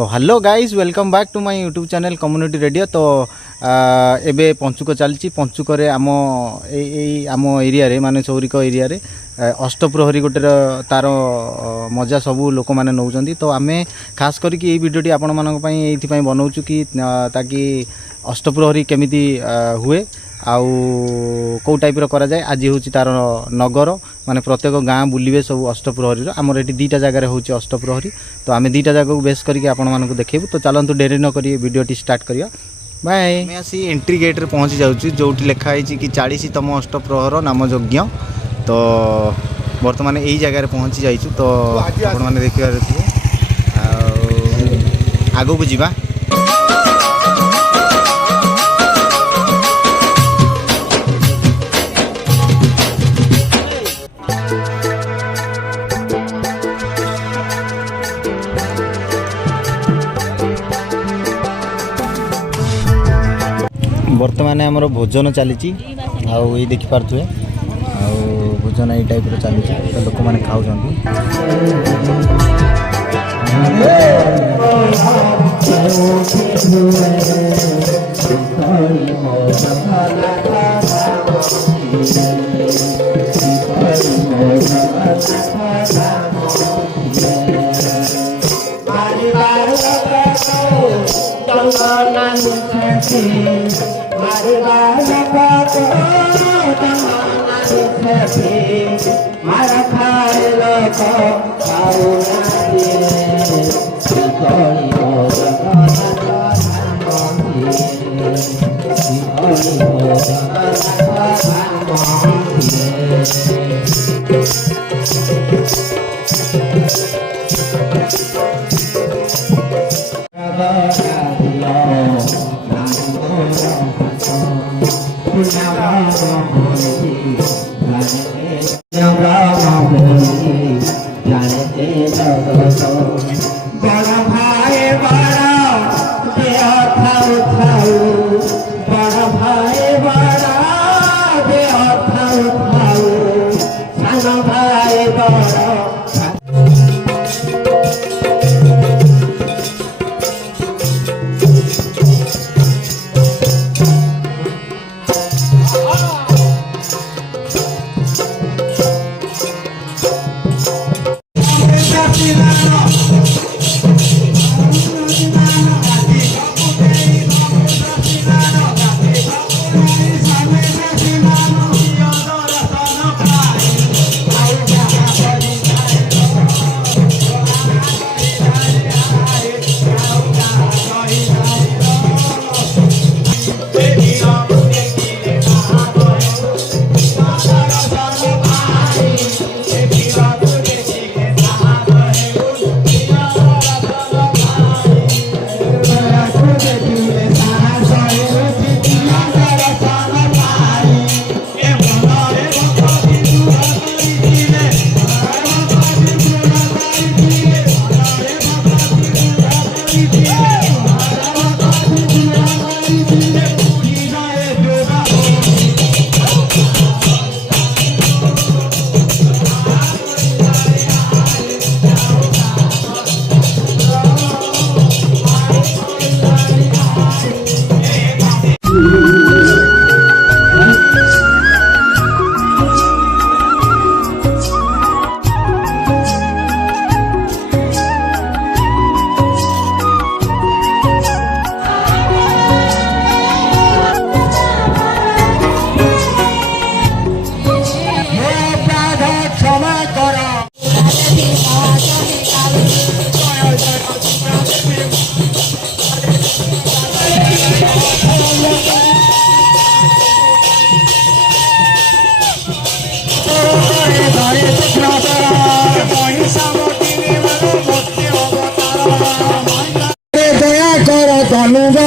तो hello guys welcome back to my YouTube channel community radio. तो एबे पंचुक चलती पंचुक आम आम एरिया रे माने चौरिक एरिया रे अष्टप्रहरी गोटे तार मजा सबू लोक मैंने नौ। तो आम खास करके भिडियोटी आपण मानी बनाऊँ कि ताकि अष्टप्रहरी केमिति हुए आउ कौ टाइप करा जाए। आज हूँ तार नगर माने प्रत्येक गाँ बुलवे सब अष्टप्रहरी आमर ये दीटा जगार हूँ अष्टप्रहरी। तो आम दीटा जगह को बेस करके आपण मानक देखू। तो चलतु डेरी न करी वीडियोटी स्टार्ट करिया। बाय। मैं आसी एंट्री गेट रे पहुँची जाऊँगी जो लिखाई कि 40तम अष्टप्रहर नाम यज्ञ। तो बर्तमान यही जगार पहुँची जाइछु। तो आपण माने देखिबार आगो को जीवा। बर्तमान आमर भोजन चली आई देखिपे भोजन ये टाइप चली लोक मैंने खाऊ।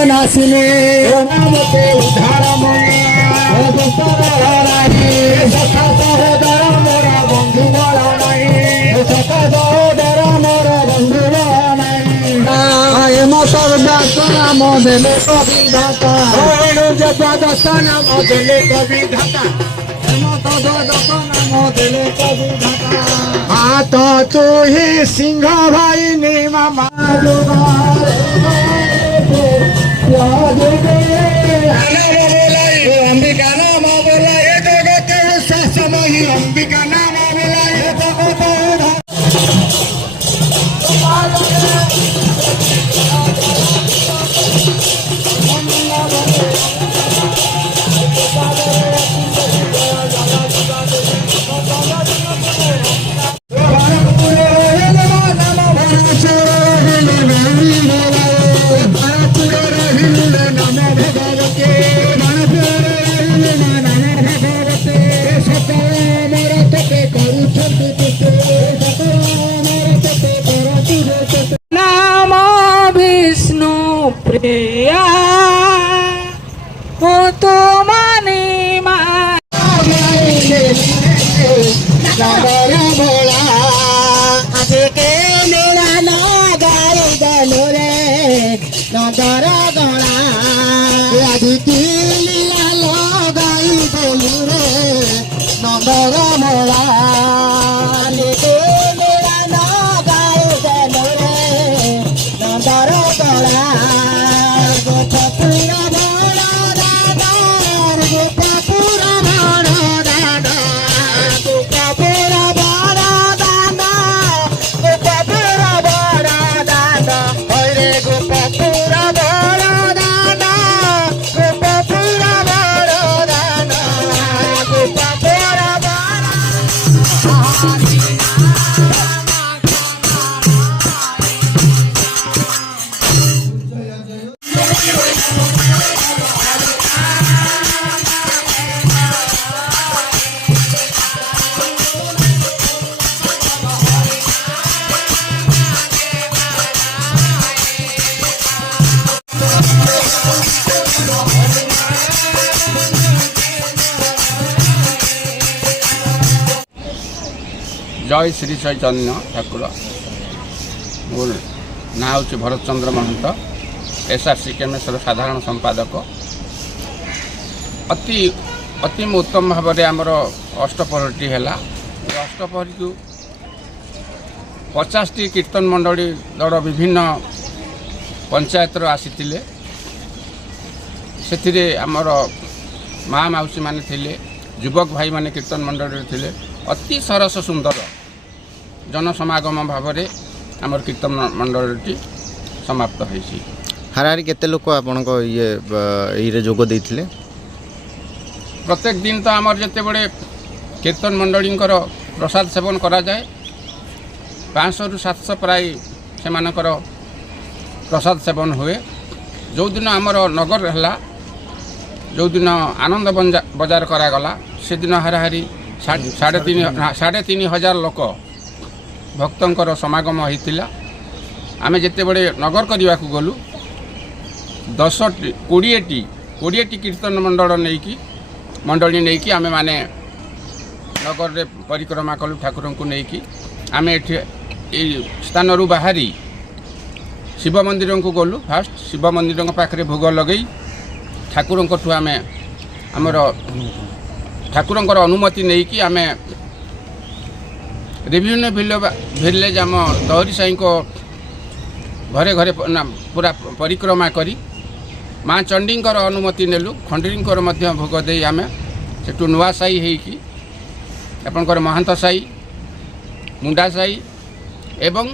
नासिने नाम के उधार मने सखा सहोदर मोरा बंधु बड़ा नहीं सखा सहोदर मोरा बंधु बड़ा नहीं मसर दासना नाम देले कविधाता द्वादश नाम देले कविधाता द्वादश नाम देले कविधाता हाथ तू ही सिंह भाई ने मामा अंबिका नाम बोला ये जगत शासन ही अंबिका नाम बोला ये जगत नाम विष्णु प्रिया हो तो माने नगर भोला आज के मेरा नगर गलो रे नगर गला आज की लीला लगाई बोलू रे नगर भोला आज के मेरा नगर गलो रे नगर गला गोपपुरा भोला दादा गोपपुरा भोला दादा गोपपुरा भोला दादा गोपपुरा भोला दादा हरे गोपपुरा भोला दादा गोपपुरा भोला दादा गोपपुरा जय श्री चैतन्य ठाकुर मोर ना हूँ भरत चंद्र महंत एसआरसी केमेश्वर साधारण संपादक अति अति उत्तम भाव में आमर अष्टपहरी है अष्टपहरी को 50टी कीर्तन मंडली दल विभिन्न पंचायत आसी से आमर माँ मौसी माने थिले युवक भाई माने कीर्तन मंडली थिले अति सरस सुंदर जनसमागम भाव में आमर कीर्तन मंडली समाप्त होइछि। हाराहारी केते लोक आपण ये जोग देइथिले? प्रत्येक दिन तो आमर जिते बड़े कीर्तन मंडली प्रसाद सेवन करा जाए 500 ରୁ 700 प्राय से प्रसाद सेवन हुए। जो दिन आमर नगर है जो दिन आनंद बजार करागला से दिन हाराहारी 3,500 लोक भक्तंकर समागम होता। आमे जिते बड़े नगर करने को गलु 20टी कीर्तन मंडली नहीं कि आमे माने नगर रे परिक्रमा कलु ठाकुर को नहीं आमे स्थान रू बाहरी शिव मंदिर को गलु। फास्ट शिव मंदिर पाखे भोग लगे ठाकुर आम आमर ठाकुर अनुमति नहीं कि आमे विभिन्न विलेज आम दहरी साई को घरे घरे पूरा परिक्रमा करी माँ चंडी अनुमति नेलु खंडरी भोग दे आम से नुआ साई होगी आपंकर महंत साई मुंडा साई एवं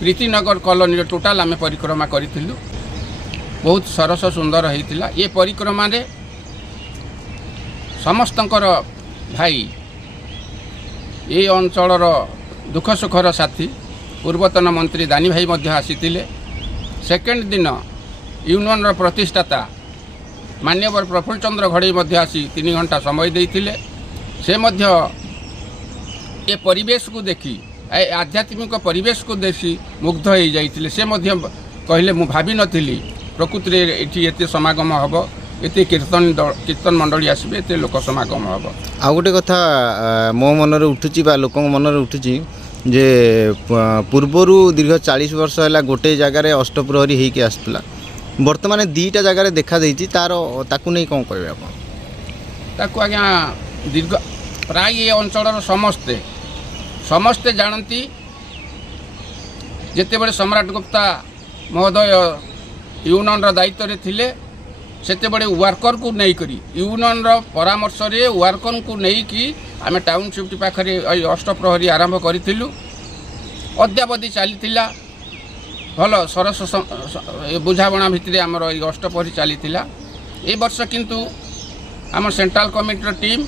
प्रीतिनगर कॉलोनी टोटाल आम परिक्रमा करूँ। बहुत सरस सुंदर होता ये परिक्रमा रे समस्तंकर भाई ये अंचलर दुख सुखर साथी पूर्वतन मंत्री दानी भाई मध्य आसीथिले। सेकेंड दिन यूनियन प्रतिष्ठाता मान्यवर प्रफुल्ल चंद्र घड़ई मध्य आसी 3 घंटा समय देइथिले। से मध्य ये परिवेश को देखी आध्यात्मिक परिवेश को देखी मुग्ध हो जाइथिले। से मध्य कहले मु भाभी नथिली प्रकृति रे एठी एते समागम हबो एते कीर्तन मंडली आसबे एते लोक समागम हबो। आ गोटे कथा मो मनरे उठुची बा लोक मनरे उठुची जे पूर्वरु दीर्घ 40 वर्ष है गोटे जगार अष्टप्रहरी होइके आसला बर्तमान दीटा जगार देखा देइछि तार ताकू नहीं कौन कहबे आप ताकू आज्ञा दीर्घ प्राय ये अंचल समस्ते समस्ते जानती जिते बड़े सम्राट गुप्ता महोदय यूनियन दायित्व रे थिले सेते बड़े वर्कर को नहीं करी यूनियन परामर्श रे वर्कर को नहीं कि आम टाउनशिप पाखे अष्टप्रहरी आरंभ करूँ अद्यावधि चलीला भल सरस बुझाणा भितर आमर अष्टप्रहरी चलीला ए वर्ष किंतु आम सेंट्रल कमिटीर टीम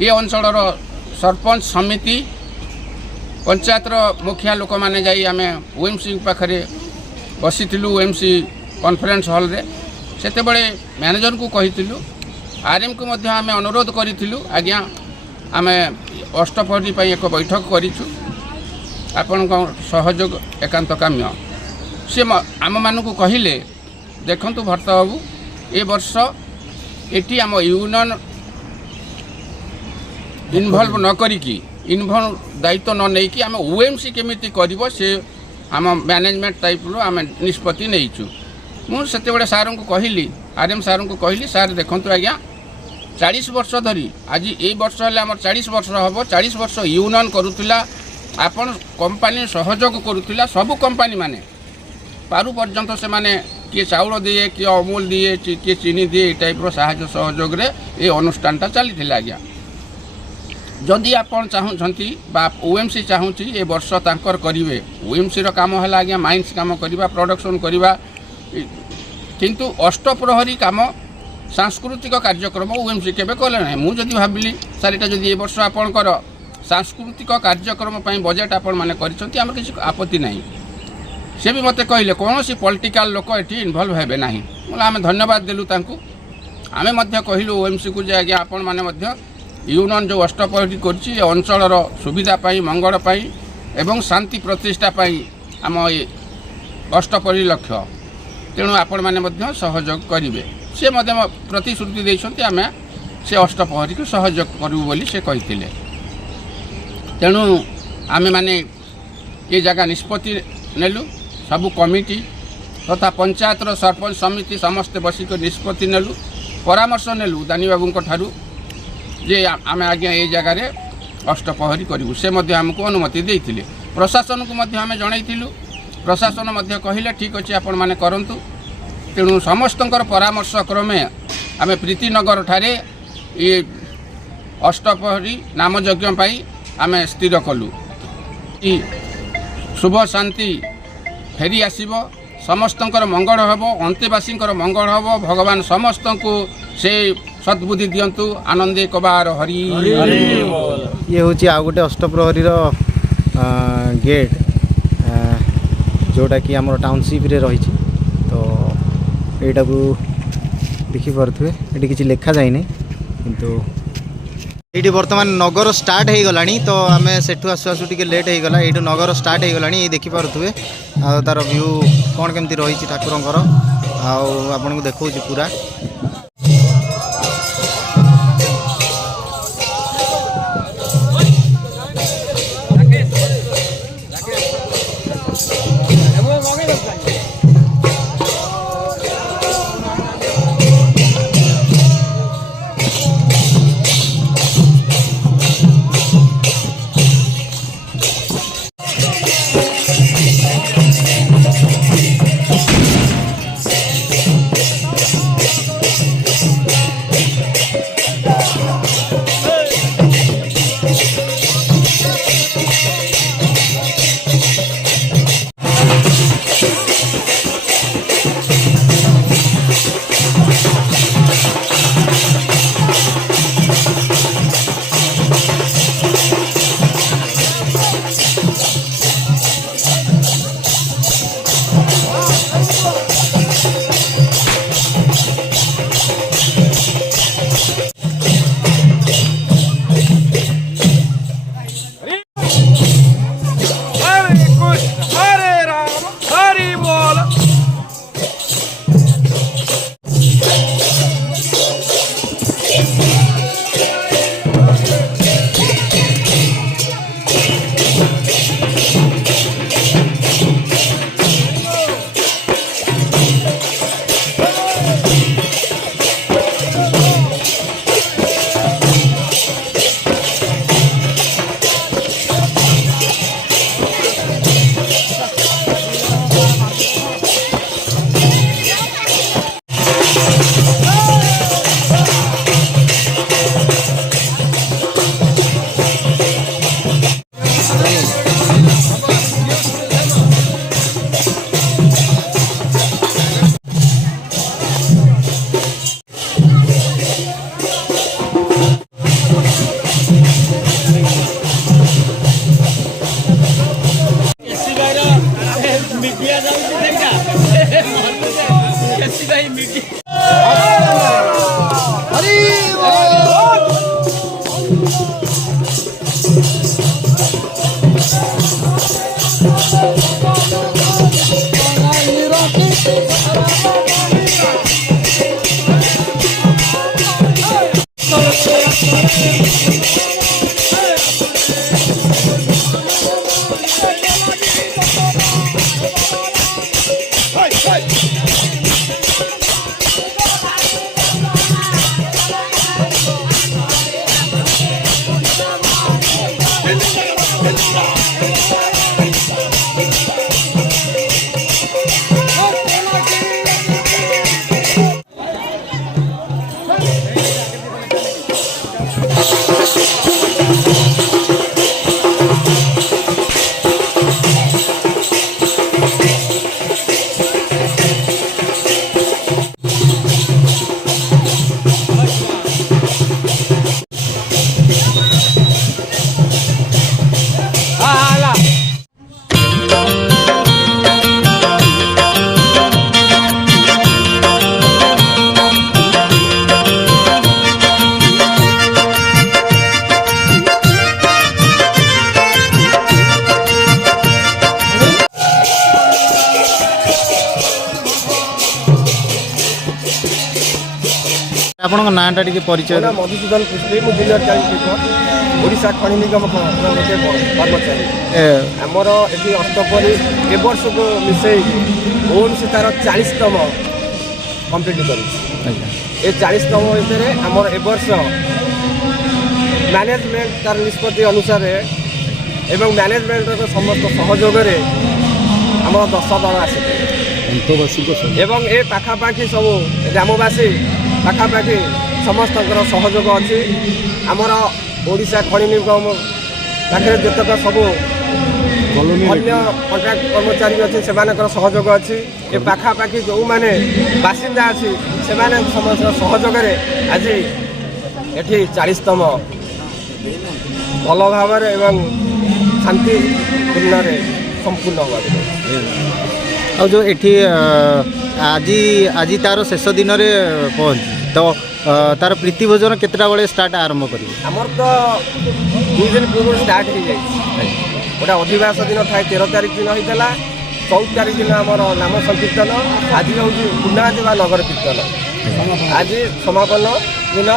ये अंचल सरपंच समिति पंचायतर मुखिया लोक मैंने जाई आम ओएमसी पाखे बसीलु ओएमसी कॉन्फ्रेंस हॉल रे सेते बड़े मैनेजर को कहीलु आरएम को मध्य आम अनुरोध करूँ आज्ञा आम अष्टप्रहरी एक बैठक करूँ आपण सहयोग एकांत काम्य सी आम मानक कहले देखंतु भर्ता बाबू ए वर्ष एटी आम यूनियन इनवल्व न करिकी इनवल्व दायित्व न नहीं कि आम ओएमसी केमिति करिवो से आम मैनेजमेंट टाइप रो आम निष्पत्ति नहींचु मुझे बड़े सार को कहली आरएम सार को कहली सार देखंतु आज्ञा 40 वर्ष धरी आज ये वर्ष है आम 40 वर्ष हम 40 वर्ष यूनियन करूला आपण कंपानी सहयोग करूला सबू कंपानी माने पारु पर्यंत से माने किए चाउल दिए किए अमूल दिए किए चीनी दिए ये टाइप साहाय्य सहयोग रे ये अनुष्ठानटा चली आज्ञा जदि आपण चाहूँगी ओएमसी चाहूँगी ए वर्ष तांकर करिवे ओएमसी रो काम है आज्ञा माइंस काम करवा प्रोडक्शन करवा किंतु अष्टप्रहरी काम सांस्कृतिक कार्यक्रम ओएमसी केबे कले ना मुझे भाविली सार एटा जदि ए वर्ष आपणकर सांस्कृतिक कार्यक्रम बजेट आपण मैंने कर किसी आपत्ति नहीं से भी मते कहले कौन सी पॉलिटिकल लोक ये इनवल्व हेबे ना आम धन्यवाद देलु तांकू आमे मध्य कहलु ओएमसी को जे आज्ञा आपण माने यूनियन जो अष्टप्रहरी करछि अंचल सुविधा पाई मंगल पाई एवं शांति प्रतिष्ठा पाई आम अष्टप्रहरी लक्ष्य तेणु आपण माने सहयोग करेंगे से प्रतिश्रुति देइछन्ति आमे से अष्टप्रहरी को सहयोग करू बोली से कहिथिले तेणु आमे माने ये जगह निष्पत्ति नेलु सबू कमिटी तथा पंचायतर सरपंच समिति समस्ते बसिक निष्पत्ति नेलु परामर्श नेलु दानी बाबू ठारू जे आमे आज्ञा ये जगार अष्टप्रहरी करूँ से आमको अनुमति देते प्रशासन को आमे जनइलु प्रशासन कहले ठीक अच्छे आपण मैंने करंतु तेणु समस्त परामर्श क्रमे आमे प्रीतिनगर ठारे ये अष्टप्रहरी नामयज्ञ पाई आमे स्थिर कलु शुभ शांति फेरी आसीबो समस्तंकर मंगल हम अंतेवासी मंगल हम भगवान समस्त को से सद्बुद्धि दियंतु आनंदे कबार हरि ये हूँ आउ गोटे अष्टप्रहरी गेट जोटा कि आम टाउनशिप रे रही तो यटा को देखिपे ये किसी लिखा जाए किंतु ये बर्तमान नगर स्टार्ट हो गला तो आम सेठू आसु आसु टे लेट हो गला ये नगर स्टार्ट हो गला ये देखिपे तार व्यू कौन केमती रही ठाकुर आपन को देखा पूरा ଆପଣଙ୍କ ନାଁଟା ଟିକେ ପରିଚୟ ମୋ ନାଁ ମଧୁସୂଦନ କୃଷ୍ଣ, ମୁଁ ଜୁନିୟର ଚାଳିଶ ଓଡ଼ିଶା ଖଣି ନିଗମ ଗୋଟେ କର୍ମଚାରୀ। ଆମର ଏଠି ଅଷ୍ଟପରି ଏ ବର୍ଷକୁ ମିଶେଇକି ଓଡିଶା ତାର 40ତମ କମ୍ପ୍ଲିଟ୍ କରିଛି। ଏ 40ତମ ଭିତରେ ଆମର ଏ ବର୍ଷ ମ୍ୟାନେଜମେଣ୍ଟ ତାର ନିଷ୍ପତ୍ତି ଅନୁସାରେ ଏବଂ ମ୍ୟାନେଜମେଣ୍ଟର ସମସ୍ତ ସହଯୋଗରେ ଆମର 10 ଦଳ ଆସିଥିଲେ ଏବଂ ଏ ପାଖାପାଖି ସବୁ ଗ୍ରାମବାସୀ ପାଖାପାଖି ସମସ୍ତଙ୍କର ସହଯୋଗ ଅଛି। ଆମର ଓଡ଼ିଶା ଖଣି ନିଗମ ପାଖରେ ଯେତେକ ସବୁ ଅନ୍ୟ କଣ୍ଟ୍ରାକ୍ଟ କର୍ମଚାରୀ ଅଛି ସେମାନଙ୍କର ସହଯୋଗ ଅଛି। ଏ ପାଖାପାଖି ଯେଉଁମାନେ ବାସିନ୍ଦା ଅଛି ସେମାନେ ସମସ୍ତଙ୍କ ସହଯୋଗରେ ଆଜି ଏଠି 40ତମ ଭଲ ଭାବରେ ଏବଂ ଶାନ୍ତିପୂର୍ଣ୍ଣରେ ସମ୍ପୂର୍ଣ୍ଣ ହେବାକୁ ଆଉ ଯେଉଁ ଏଠି ଆଜି ତାର ଶେଷ ଦିନରେ ପହଞ୍ଚି ତ ତାର ପ୍ରୀତି ଭୋଜନ କେତେଟା ବେଳେ ଷ୍ଟାର୍ଟ ଆରମ୍ଭ କରିବେ? ଆମର ତ 2 ଦିନ ପୂର୍ବରୁ ଷ୍ଟାର୍ଟ ହେଇଯାଇଛି। ଗୋଟେ ଅଧିବାସ ଦିନ ଥାଏ 13 ତାରିଖ ଦିନ ହେଇଥିଲା, 14 ତାରିଖ ଦିନ ଆମର ନାମ ସଂକୀର୍ତ୍ତନ, ଆଜି ହେଉଛି ପୂର୍ଣ୍ଣାହୁତି ବା ନଗର କୀର୍ତ୍ତନ, ଆଜି ସମାପନ ଦିନ।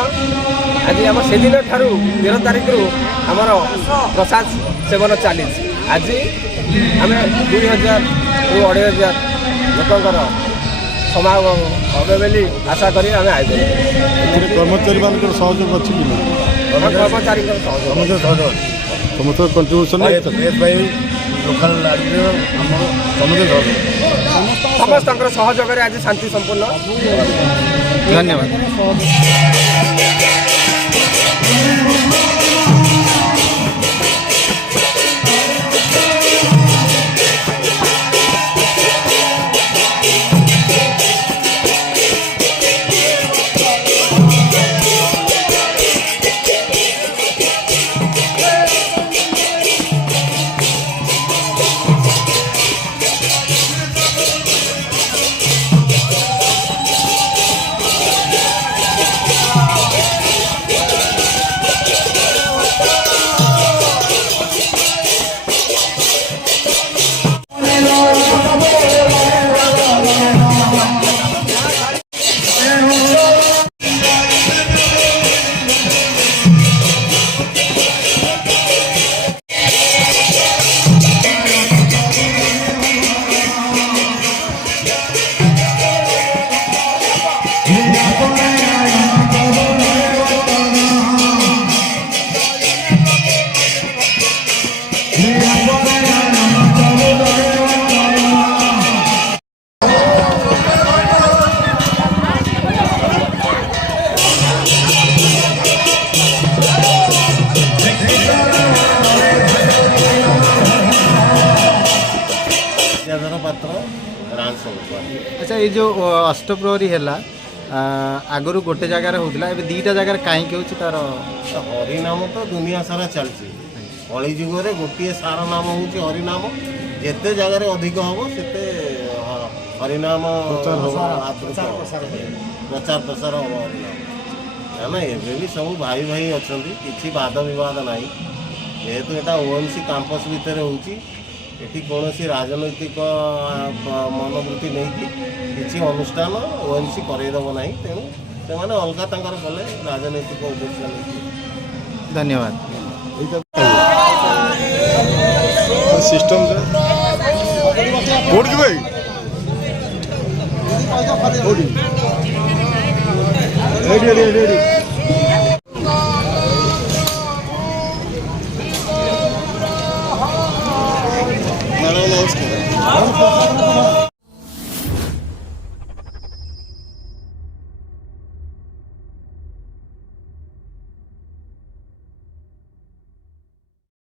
ଆଜି ଆମ ସେଦିନ ଠାରୁ 13 ତାରିଖରୁ ଆମର ପ୍ରସାଦ ସେବନ ଚାଲିଛି। ଆଜି ଆମେ 2000ରୁ 2500 ଲୋକଙ୍କର ସମାଗମ হবে ବୋଲି ଆଶା କରି ଆମେ ଆୟୋଜନ କରୁ। କର୍ମଚାରୀମାନଙ୍କର ସହଯୋଗ ଅଛି କି ନା? କର୍ମଚାରୀଙ୍କର ସହଯୋଗ ସମସ୍ତ କଣ୍ଟ୍ରିବ୍ୟୁସନ୍ ଲୋକାଲ ସମସ୍ତଙ୍କର ସହଯୋଗରେ ଆଜି ଶାନ୍ତି ସମ୍ପୂର୍ଣ୍ଣ। ଧନ୍ୟବାଦ। अच्छा ये जो अष्टप्रहरी है आगु गोटे जगार होता है दीटा जगार कहीं तार हरिनाम तो दुनिया सारा चलती कली जुगे गोटे सार नाम हूँ हरिनाम जिते जगार अधिक हम से ହରିନାମ ପ୍ରଚାର ପ୍ରସାର ହେବ ହରିନାମ। ନା ଏବେ ବି ସବୁ ଭାଇ ଭାଇ ଅଛନ୍ତି, କିଛି ବାଦ ବିବାଦ ନାହିଁ। ଯେହେତୁ ଏଇଟା OMC କ୍ୟାମ୍ପସ୍ ଭିତରେ ହେଉଛି, ଏଠି କୌଣସି ରାଜନୈତିକ ମନୋବୃତ୍ତି ନେଇକି କିଛି ଅନୁଷ୍ଠାନ OMC କରେଇଦେବ ନାହିଁ। ତେଣୁ ସେମାନେ ଅଲଗା ତାଙ୍କର କଲେ ରାଜନୈତିକ ଉଦ୍ଦେଶ୍ୟ ନେଇକି। ଧନ୍ୟବାଦ। सिस्टम से कोड की भाई रेडी रेडी रेडी